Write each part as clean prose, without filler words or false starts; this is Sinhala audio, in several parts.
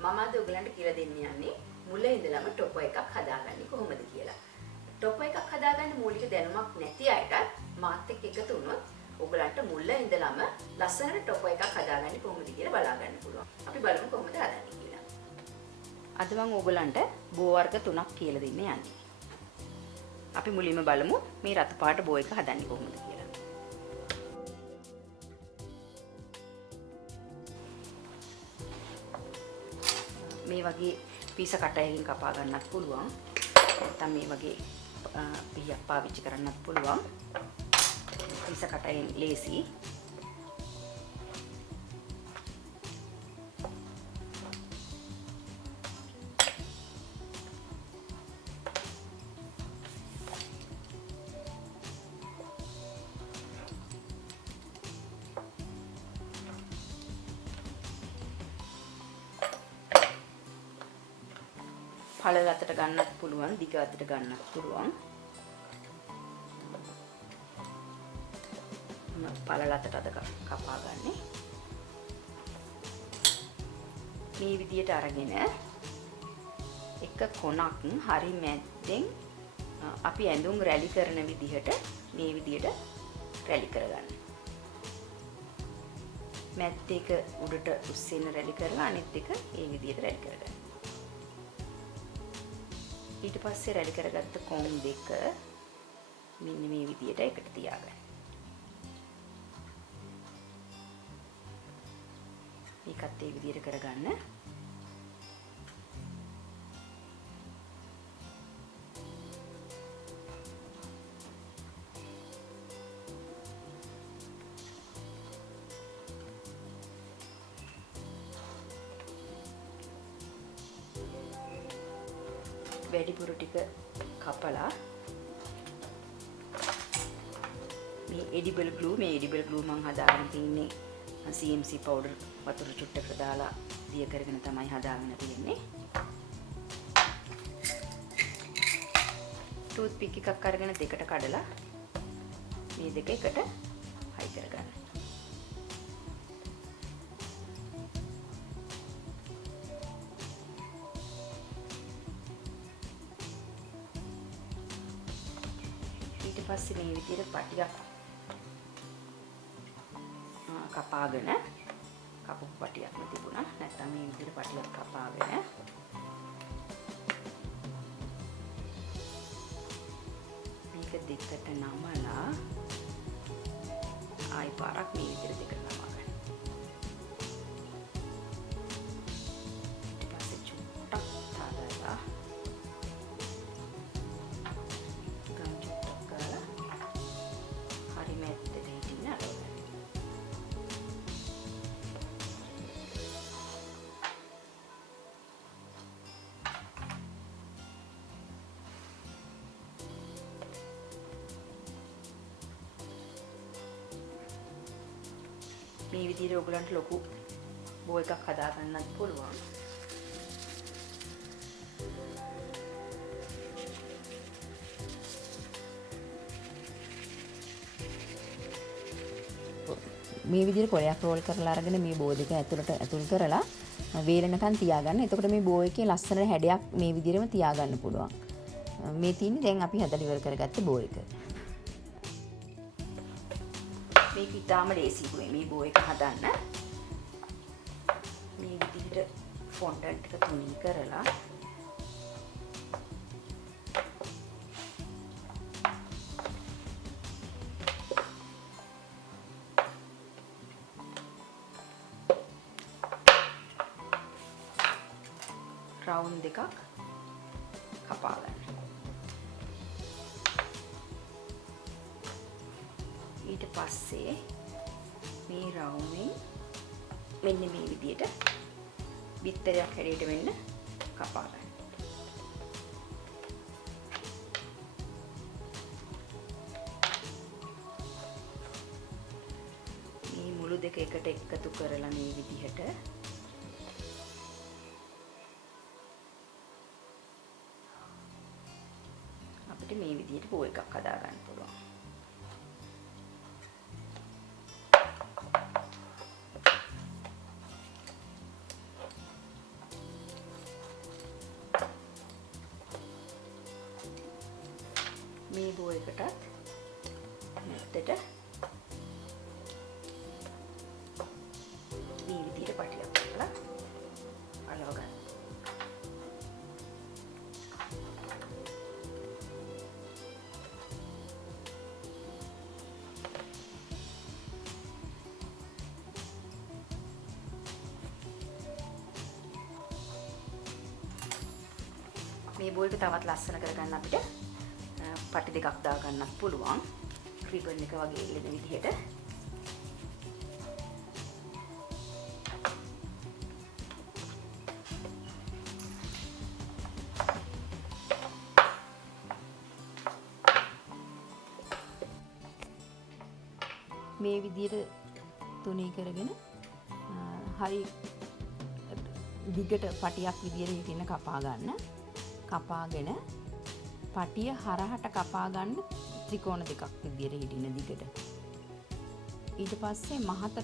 මම අද ඔයගලන්ට කියලා දෙන්න යන්නේ මුල ඉඳලම ටොපෝ එකක් හදාගන්නේ කොහොමද කියලා. ටොපෝ එකක් හදාගන්න මූලික දැනුමක් නැති අයට මාත් එක්ක එකතු වුණොත් ඔයගලන්ට මුල ඉඳලම ලස්සනට ටොපෝ එකක් හදාගන්නේ කොහොමද කියලා බලා ගන්න පුළුවන්. අපි බලමු කොහොමද හදන්නේ කියලා. අද මම ඔයගලන්ට බෝ වර්ග 3ක් කියලා දෙන්න යන්නේ. අපි මුලින්ම බලමු මේ රතු පාට බෝ එක හදන්නේ කොහොමද කියලා. මේ වගේ පීස කටයකින් කපා ගන්නත් පුළුවන්. නැත්නම් මේ වගේ පිහියක් පාවිච්චි කරන්නත් පුළුවන්. පීස කටයෙන් ලේසි. පළල අතට ගන්නත් පුළුවන්, දිග අතට ගන්නත් පුළුවන්. පළල අතට අද කපා ගන්නේ. මේ විදියට අරගෙන එක කොනක් හරි මැද්දෙන් අපි ඇඳුම් රැලි කරන විදිහට මේ විදියට රැලි කරගන්න. මැද්ද එක උඩට උස්සෙන රැලි කරලා අනිත් එක මේ විදියට රැලි කරගන්න. ඊට පස්සේ රැලි කරගත්ත කොම් දෙක මෙන්න මේ විදියට එකට තියාගන්න. මේකත් ඒ විදියට කරගන්න. වැඩිපුර ටික කපලා මේ එඩිබල් ග්ලූ මම හදාගෙන තින්නේ CMC පවුඩර් වතුර චුට්ටකට දාලා දිය කරගෙන තමයි හදාගෙන තියෙන්නේ. ටූත් පික් එකක් අරගෙන දෙකට කඩලා මේ දෙක එකට හයි කරගන්න. ඊට පස්සේ මේ විදිහට පටියක් කපාගෙන කපපු පටියක්ම තිබුණා. නැත්නම් මේ විදිහට පටියක් කපාගෙන මේක දෙකට නමලා ආයි පාරක් මේ විදිහට දෙකට නමා ගන්න. ඊට පස්සේ චුට්ටක් තාදලා ගම් චුට්ටක් ගාලා හරි මැද්දට හිටින්න අරගෙන මේ විදිහට ඔයගලන්ට ලොකු බෝ එකක් හදා ගන්නත් පුළුවන්. මේ විදිහට කොලයක් රෝල් කරලා අරගෙන මේ බෝ දෙක ඇතුල් කරලා වේලනකන් තියාගන්න. එතකොට මේ බෝ එකේ ලස්සන හැඩයක් මේ විදිහටම තියාගන්න පුළුවන්. මේ තියෙන්නේ දැන් අපි හදලා ඉවර කරගත්ත බෝ එක. මේක ඉතාලම ලේසියි මේ බෝ එක හදන්න. මේ විදිහට ෆොන්ඩන්ට් එක තුනී කරලා රවුන්ඩ් දෙකක් කපා ගන්න. ඊට පස්සේ මේ රවුමෙන් මෙන්න මේ විදියට බිත්තරයක් හැඩයට වෙන්න කපා ගන්න. මේ මුළු දෙක එකට එකතු කරලා මේ විදිහට අපිට මේ විදිහට බෝ එකක් හදා ගන්න පුළුවන්. බෝ එකටත් මැද්දට මේ විදිහට පටියක් කරලා අලව ගන්න. මේ බෝ එක තවත් ලස්සන කරගන්න අපිට පටි දෙකක් දා ගන්නත් පුළුවන්. රිබන් එක වගේ එල්ලෙන විදිහට. මේ විදිහට තුනී කරගෙන හරි දිගට පටියක් විදිහට හිටින්න කපා ගන්න. කපාගෙන පටිය හරහට කපා ගන්න ත්‍රිකෝණ දෙකක් විදිහට හිටින දිගට. ඊට පස්සේ මහත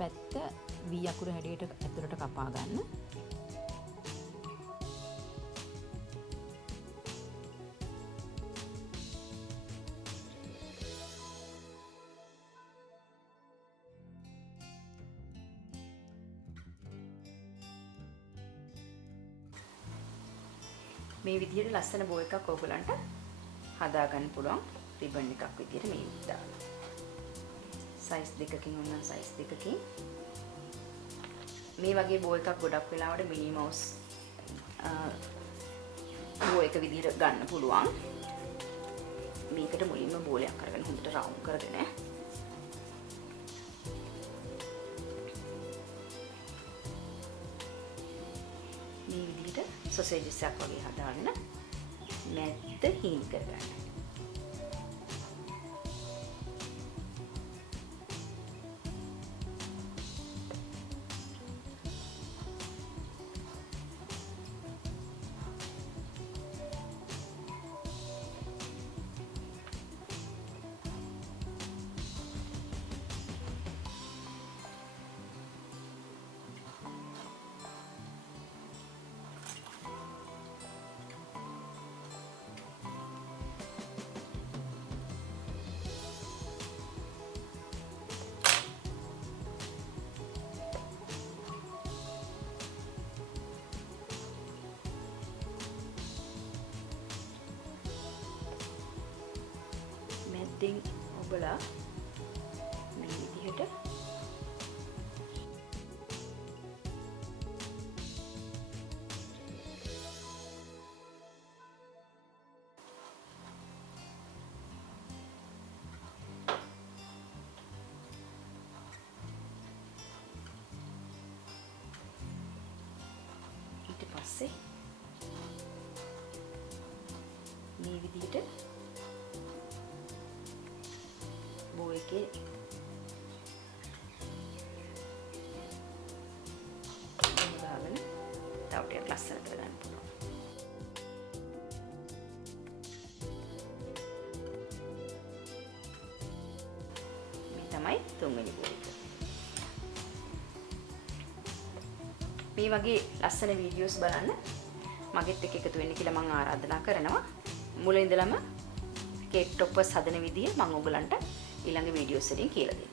පැත්ත V අකුර හැඩයට ඇතුළට කපා ගන්න. මේ විදිහට ලස්සන බෝ එකක් ඕගලන්ට හදාගන්න පුළුවන්. රිබන් එකක් විදිහට මේ දාන්න. සයිස් දෙකකින් ඕනනම් සයිස් දෙකකින්. මේ වගේ බෝ එකක් ගොඩක් වෙලාවට මිනි මවුස් බෝ එක විදිහට ගන්න පුළුවන්. මේකට මුලින්ම බෝලයක් අරගෙන හොඳට රවුන්ඩ් කරගෙන මේ විදිහට සොසේජස් එකක් වගේ හදාගෙන මැද්ද හීන් කරගන්න. මැද්දෙන් ඔබලා මේ විදිහට ඊට පස්සේ මේ විදිහට බෝ එකේ දාගෙන තව ටිකක් ලස්සන කරගන්න පුළුවන්. මේ තමයි තුන්වෙනි බෝ එක. මේ වගේ ලස්සන වීඩියෝස් බලන්න මගෙත් එක්ක එකතු වෙන්න කියලා මම ආරාධනා කරනවා. මුලින් ඉඳලම කේක් ටොප්පර්ස් හදන විදිය මම ඔයගලන්ට ඊළඟ වීඩියෝස් වලින් කියලා දෙන්න.